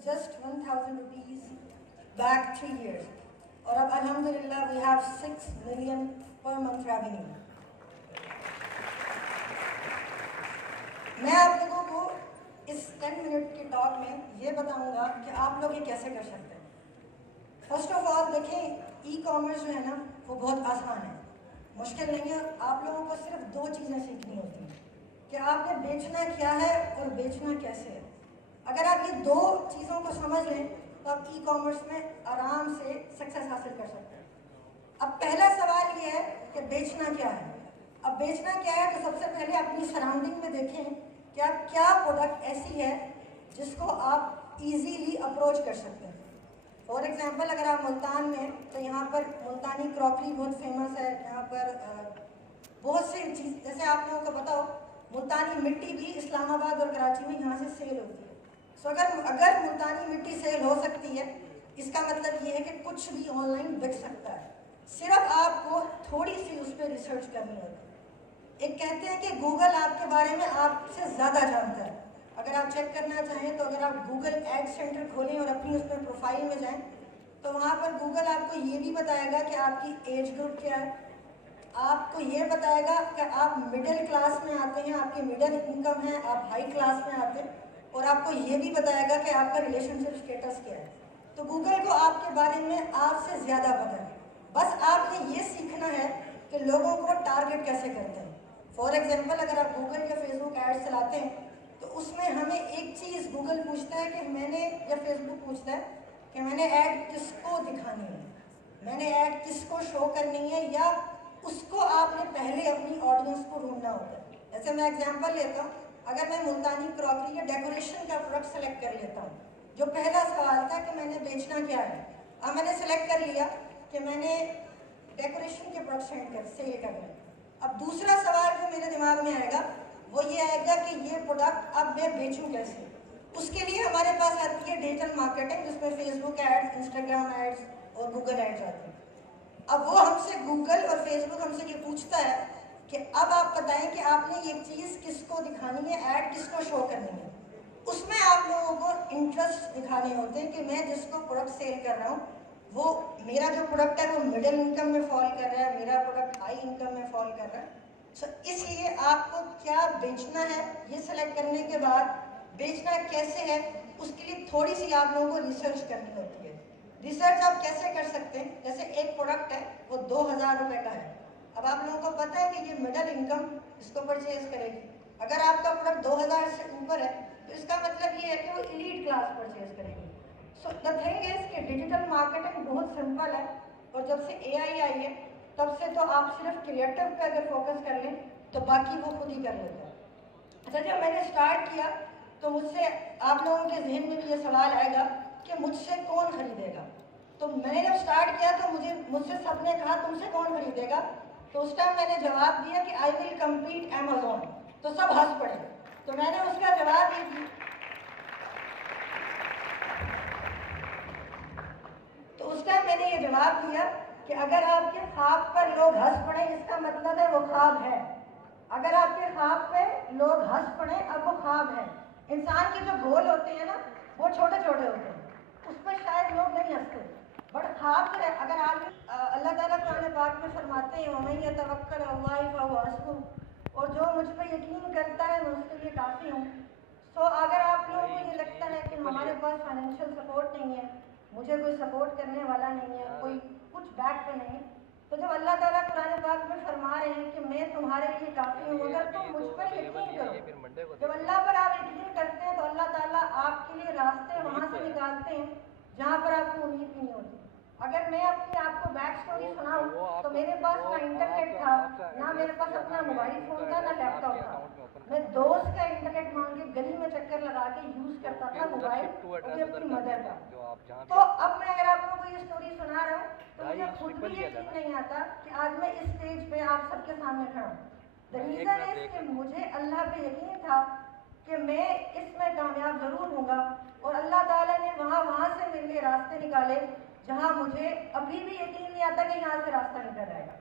just 1,000 rupees back 3 years. اور اب الحمدللہ we have 6 million per month revenue. میں آپ لوگوں کو اس 10 منٹ کے ٹاک میں یہ بتاؤں گا کہ آپ لوگ یہ کیسے کر سکتے ہیں. فرسٹ آف آل دیکھیں، ای کامرس جو ہے نا وہ بہت آسان ہے، مشکل نہیں ہے. آپ لوگوں کو صرف 2 چیزیں سیکھنی ہوتی ہیں کہ آپ نے بیچنا کیا ہے اور بیچنا کیسے ہے. اگر آپ یہ 2 چیزوں کو سمجھ لیں تو آپ ای کامرس میں آرام سے سکسیس حاصل کر سکتے ہیں. اب پہلا سوال یہ ہے کہ بیچنا کیا ہے. اب بیچنا کیا ہے تو سب سے پہلے اپنی سراؤنڈنگ میں دیکھیں کہ آپ کیا پروڈکٹ ایسی ہے جس کو آپ ایزیلی اپروچ کر سکتے ہیں. فار ایگزامپل اگر آپ ملتان میں ہیں تو یہاں پر ملتانی کراکری بہت فیمس ہے. یہاں پر بہت سی چیز، جیسے آپ لوگوں کو پتا ہو ملتانی مٹی بھی اسلام آباد اور کراچی میں یہاں سے سیل ہوتی ہے. سو اگر ملتانی مٹی سیل ہو سکتی ہے اس کا مطلب یہ ہے کہ کچھ بھی آن لائن بک سکتا ہے. صرف آپ کو تھوڑی سی اس پہ ریسرچ کرنی ہوتی ہے. ایک کہتے ہیں کہ گوگل آپ کے بارے میں آپ سے زیادہ جانتا ہے. اگر آپ چیک کرنا چاہیں تو اگر آپ گوگل ایڈ سینٹر کھولیں اور اپنی اس میں پروفائل میں جائیں تو وہاں پر گوگل آپ کو یہ بھی بتائے گا کہ آپ کی ایج گروپ کیا ہے. آپ کو یہ بتائے گا کہ آپ مڈل کلاس میں آتے ہیں، آپ کی مڈل انکم ہے، آپ ہائی کلاس میں آتے ہیں، اور آپ کو یہ بھی بتائے گا کہ آپ کا ریلیشن شپ اسٹیٹس کیا ہے. تو گوگل کو آپ کے بارے میں آپ سے زیادہ پتہ ہے. بس آپ نے یہ سیکھنا ہے کہ لوگوں کو ٹارگٹ کیسے کرتے ہیں. فار ایگزامپل اگر آپ گوگل یا فیس بک ایڈ چلاتے ہیں تو اس میں ہمیں ایک چیز گوگل پوچھتا ہے کہ میں نے، یا فیس بک پوچھتا ہے کہ میں نے ایڈ کس کو دکھانی ہے، میں نے ایڈ کس کو شو کرنی ہے، یا اس کو آپ نے پہلے اپنی آڈینس کو ڈھونڈنا ہوتا ہے. جیسے میں ایگزامپل لیتا ہوں، اگر میں ملتانی کراکری یا ڈیکوریشن کا پروڈکٹ سلیکٹ کر لیتا ہوں، جو پہلا سوال تھا کہ میں نے بیچنا کیا ہے، اب میں نے سلیکٹ کر لیا کہ میں نے ڈیکوریشن کے پروڈکٹ سیل کرنا ہے. اب دوسرا سوال جو میرے دماغ میں آئے گا وہ یہ آئے گا کہ یہ پروڈکٹ اب میں بیچوں کیسے. اس کے لیے ہمارے پاس آتی ہے ڈیجیٹل مارکیٹنگ، جس میں فیس بک ایڈز، انسٹاگرام ایڈز اور گوگل ایڈز آتی ہیں. اب وہ ہم سے، گوگل اور فیس بک ہم سے یہ پوچھتا ہے کہ اب آپ بتائیں کہ آپ نے یہ چیز کس کو دکھانی ہے، ایڈ کس کو شو کرنی ہے. اس میں آپ لوگوں کو انٹرسٹ دکھانے ہوتے ہیں کہ میں جس کو پروڈکٹ سیل کر رہا ہوں وہ میرا جو پروڈکٹ ہے وہ مڈل انکم میں فال کر رہا ہے، میرا پروڈکٹ ہائی انکم میں فال کر رہا ہے. سو اس لیے آپ کو کیا بیچنا ہے یہ سلیکٹ کرنے کے بعد بیچنا کیسے ہے اس کے لیے تھوڑی سی آپ لوگوں کو ریسرچ کرنی ہوتی ہے. ریسرچ آپ کیسے کر سکتے ہیں؟ جیسے ایک پروڈکٹ ہے وہ 2,000 روپے کا ہے. اب آپ لوگوں کو پتہ ہے کہ یہ مڈل انکم اس کو پرچیز کرے گی. اگر آپ کا پروڈکٹ 2,000 سے اوپر ہے تو اس کا مطلب یہ ہے کہ وہ ایلیٹ کلاس پرچیز کرے گی. سو دا تھنگ از کہ ڈیجیٹل مارکیٹنگ بہت سمپل ہے، اور جب سے اے آئی آئی ہے تب سے تو آپ صرف کریٹو پہ اگر فوکس کر لیں تو باقی وہ خود ہی کر لیتا ہے. اچھا، جب میں نے اسٹارٹ کیا تو مجھ سے آپ لوگوں کے ذہن میں بھی یہ سوال آئے گا کہ مجھ سے کون خریدے گا. تو میں نے جب اسٹارٹ کیا تو مجھ سے سب نے کہا تم سے کون خریدے گا. تو اس ٹائم میں نے جواب دیا کہ آئی ول کمپیٹ Amazon. تو سب ہنس پڑے. تو میں نے اس کا جواب یہ دیا، تو اس ٹائم میں نے یہ جواب دیا کہ اگر آپ کے خواب پر لوگ ہنس پڑے اس کا مطلب ہے وہ خواب ہے. اگر آپ کے خواب پہ لوگ ہنس پڑے اب وہ خواب ہے. انسان کے جو گول ہوتے ہیں نا وہ چھوٹے چھوٹے ہوتے ہیں، اس پہ شاید لوگ نہیں ہنستے، بٹ خواب جو ہے، اگر آپ اللہ تعالیٰ قرآن پاک میں فرماتے ہیں وَمَن يَتَوَكَّلْ عَلَى اللَّهِ فَهُوَ حَسْبُهُ، اور جو مجھ پہ یقین کرتا ہے میں اس کے لیے کافی ہوں. سو اگر آپ لوگوں کو یہ لگتا ہے کہ ہمارے پاس فائنینشیل سپورٹ نہیں ہے، مجھے کوئی سپورٹ کرنے والا نہیں ہے، کوئی کچھ بیک پہ نہیں، تو جب اللہ تعالیٰ قرآن پاک میں فرما رہے ہیں کہ میں تمہارے لیے کافی ہوں، اگر تم مجھ پر یقین کرو، جب اللہ پر آپ یقین کرتے ہیں تو اللہ تعالیٰ آپ کے لیے راستے وہاں سے نکالتے ہیں جہاں پر آپ کو امید نہیں ہوتی. اگر میں اپنی آپ کو بیک اسٹوری سناؤں تو میرے پاس نہ انٹرنیٹ تھا، نہ میرے پاس اپنا موبائل فون تھا، نہ لیپ ٹاپ تھا. میں دوست کا انٹرنیٹ مانگ کے گلی میں چکر لگا کے یوز کرتا تھا موبائل، وہ بھی اپنی مدر کا. تو اب میں اگر آپ کو یہ اسٹوری سنا رہا ہوں تو مجھے خود بھی یقین نہیں آتا کہ آج میں اس اسٹیج پہ آپ سب کے سامنے کھڑا ہوں. دا ریزن ہے کہ مجھے اللہ پہ یقین تھا کہ میں اس میں کامیاب ضرور ہوں گا، اور اللہ تعالیٰ نے وہاں سے میرے لیے راستے نکالے جہاں مجھے ابھی بھی یقین نہیں آتا کہ یہاں سے راستہ نکل آئے گا.